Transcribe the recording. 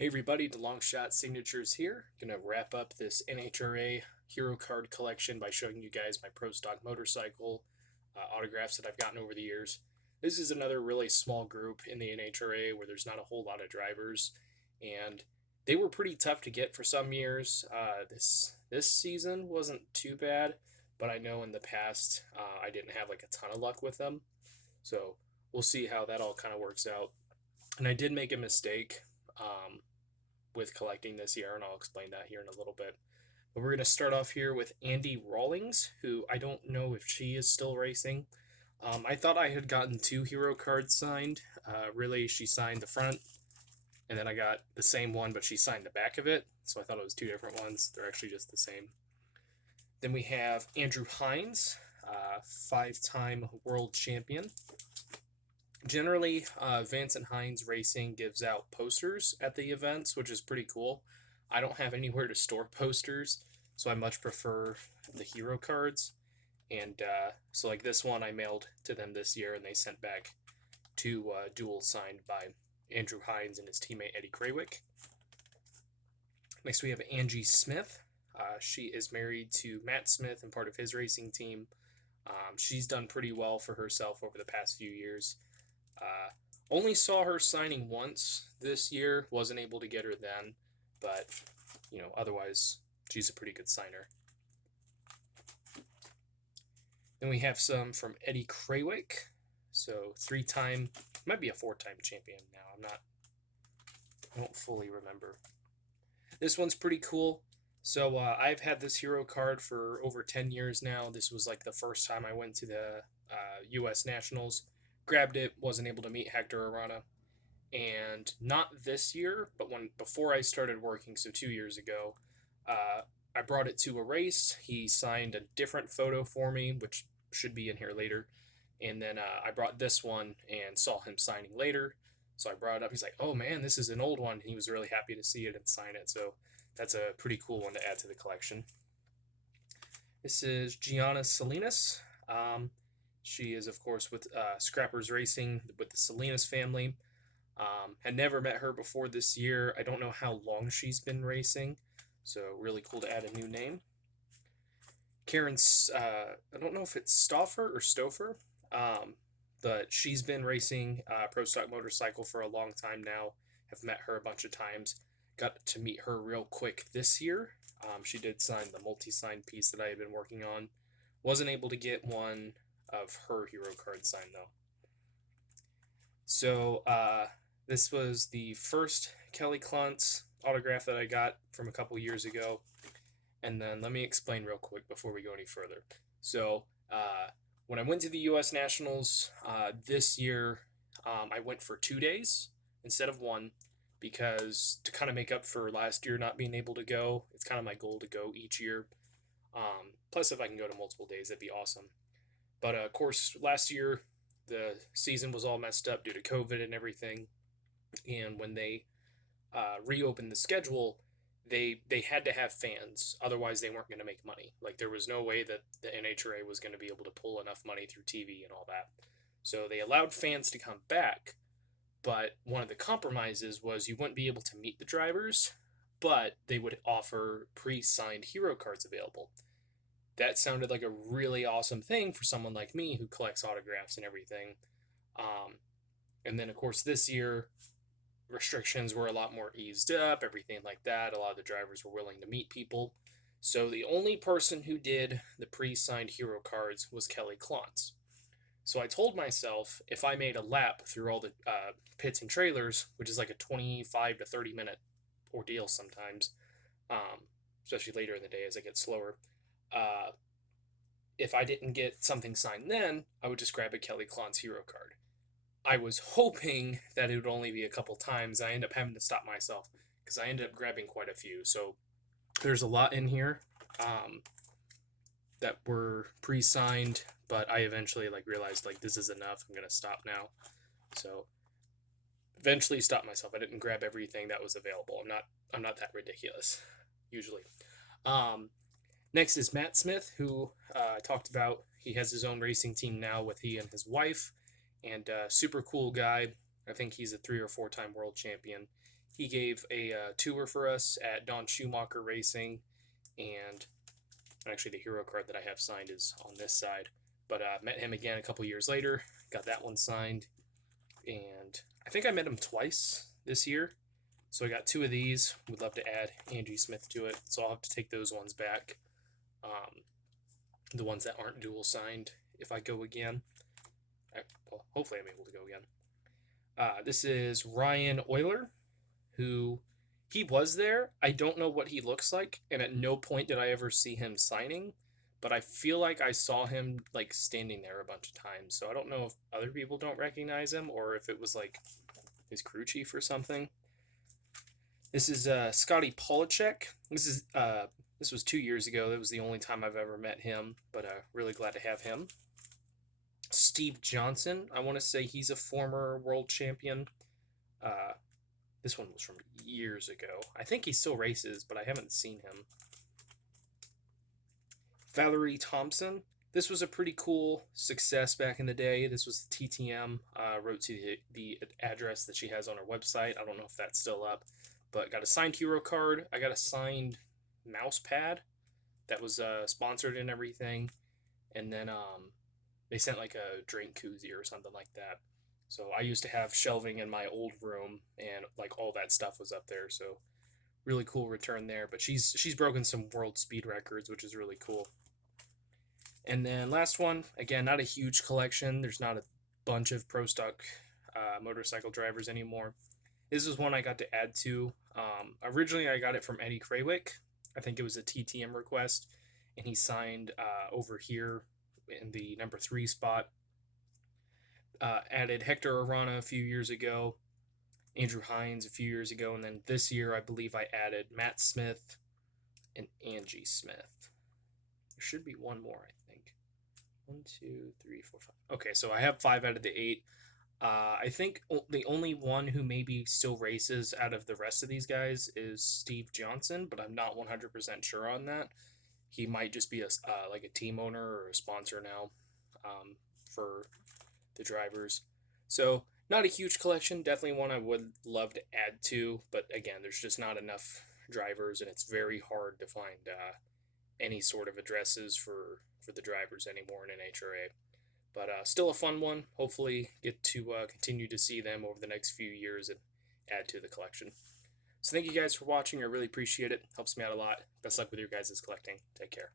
Hey everybody, the Long Shot Signatures here. Gonna wrap up this NHRA hero card collection by showing you guys my Pro Stock motorcycle autographs that I've gotten over the years. This is another really small group in the NHRA where there's not a whole lot of drivers, and they were pretty tough to get for some years. This season wasn't too bad, but I know in the past I didn't have like a ton of luck with them. So we'll see how that all kind of works out. And I did make a mistake. With collecting this year, and I'll explain that here in a little bit. But we're going to start off here with Andy Rawlings, who I don't know if she is still racing. I thought I had gotten 2 hero cards signed. Really, she signed the front, and then I got the same one, but she signed the back of it. So I thought it was 2 different ones. They're actually just the same. Then we have Andrew Hines, 5-time world champion. Generally, Vance and Hines Racing gives out posters at the events, which is pretty cool. I don't have anywhere to store posters, so I much prefer the hero cards. And so like this one I mailed to them this year, and they sent back 2 duels signed by Andrew Hines and his teammate Eddie Krawick. Next we have Angie Smith. She is married to Matt Smith and part of his racing team. She's done pretty well for herself over the past few years. Only saw her signing once this year, wasn't able to get her then, but, otherwise, she's a pretty good signer. Then we have some from Eddie Krawick, so 3-time, might be a 4-time champion now, I don't fully remember. This one's pretty cool. So I've had this hero card for over 10 years now. This was like the first time I went to the U.S. Nationals. Grabbed it, wasn't able to meet Hector Arana, and not this year, but before I started working, so 2 years ago, I brought it to a race. He signed a different photo for me, which should be in here later, and then I brought this one and saw him signing later, so I brought it up. He's like, "Oh man, this is an old one." He was really happy to see it and sign it, so that's a pretty cool one to add to the collection. This is Gianna Salinas. She is, of course, with Scrappers Racing with the Salinas family. Had never met her before this year. I don't know how long she's been racing, so really cool to add a new name. Karen, I don't know if it's Stauffer or Stouffer, but she's been racing Pro Stock motorcycle for a long time now. Have met her a bunch of times. Got to meet her real quick this year. She did sign the multi-sign piece that I had been working on. Wasn't able to get one of her hero card signed though. So this was the first Kelly Klontz autograph that I got from a couple years ago. And then let me explain real quick before we go any further. So when I went to the U.S. Nationals this year, I went for 2 days instead of 1, because to kind of make up for last year not being able to go, it's kind of my goal to go each year. Plus, if I can go to multiple days, that'd be awesome. But of course, last year the season was all messed up due to COVID and everything. And when they reopened the schedule, they had to have fans, otherwise they weren't going to make money. Like there was no way that the NHRA was going to be able to pull enough money through TV and all that. So they allowed fans to come back, but one of the compromises was you wouldn't be able to meet the drivers, but they would offer pre-signed hero cards available. That sounded like a really awesome thing for someone like me who collects autographs and everything. And then, of course, this year, restrictions were a lot more eased up, everything like that. A lot of the drivers were willing to meet people. So the only person who did the pre-signed hero cards was Kelly Klontz. So I told myself if I made a lap through all the pits and trailers, which is like a 25 to 30 minute ordeal sometimes, especially later in the day as it gets slower, if I didn't get something signed then, I would just grab a Kelly Klontz hero card. I was hoping that it would only be a couple times. I ended up having to stop myself because I ended up grabbing quite a few. So there's a lot in here that were pre-signed, but I eventually realized this is enough. I'm gonna stop now. So eventually stopped myself. I didn't grab everything that was available. I'm not that ridiculous usually. Next is Matt Smith, who I talked about. He has his own racing team now with he and his wife, and super cool guy. I think he's a 3 or 4-time world champion. He gave a tour for us at Don Schumacher Racing, and actually the hero card that I have signed is on this side. But met him again a couple years later, got that one signed, and I think I met him twice this year. So I got 2 of these. Would love to add Angie Smith to it, so I'll have to take those ones back. The ones that aren't dual signed if I go again. Well, hopefully I'm able to go again. This is Ryan Euler, who he was there. I don't know what he looks like, and at no point did I ever see him signing, but I feel like I saw him like standing there a bunch of times. So I don't know if other people don't recognize him or if it was like his crew chief or something. This is Scotty Polacek. This was 2 years ago. That was the only time I've ever met him, but really glad to have him. Steve Johnson. I want to say he's a former world champion. This one was from years ago. I think he still races, but I haven't seen him. Valerie Thompson. This was a pretty cool success back in the day. This was the TTM. Wrote to the address that she has on her website. I don't know if that's still up, but got a signed hero card. I got a signed mouse pad that was sponsored and everything. And then they sent like a drink koozie or something like that. So I used to have shelving in my old room, and like all that stuff was up there. So really cool return there. But she's broken some world speed records, which is really cool. And then last one, again, not a huge collection. There's not a bunch of pro stock motorcycle drivers anymore. This is one I got to add to. Originally, I got it from Eddie Krawick. I think it was a TTM request, and he signed over here in the number 3 spot. Added Hector Arana a few years ago, Andrew Hines a few years ago, and then this year I believe I added Matt Smith and Angie Smith. There should be one more, I think. 1, 2, 3, 4, 5. Okay, so I have 5 out of the 8. I think the only one who maybe still races out of the rest of these guys is Steve Johnson, but I'm not 100% sure on that. He might just be like a team owner or a sponsor now for the drivers. So not a huge collection, definitely one I would love to add to, but again, there's just not enough drivers, and it's very hard to find any sort of addresses for the drivers anymore in NHRA. But still a fun one. Hopefully get to continue to see them over the next few years and add to the collection. So thank you guys for watching. I really appreciate it. Helps me out a lot. Best luck with your guys' collecting. Take care.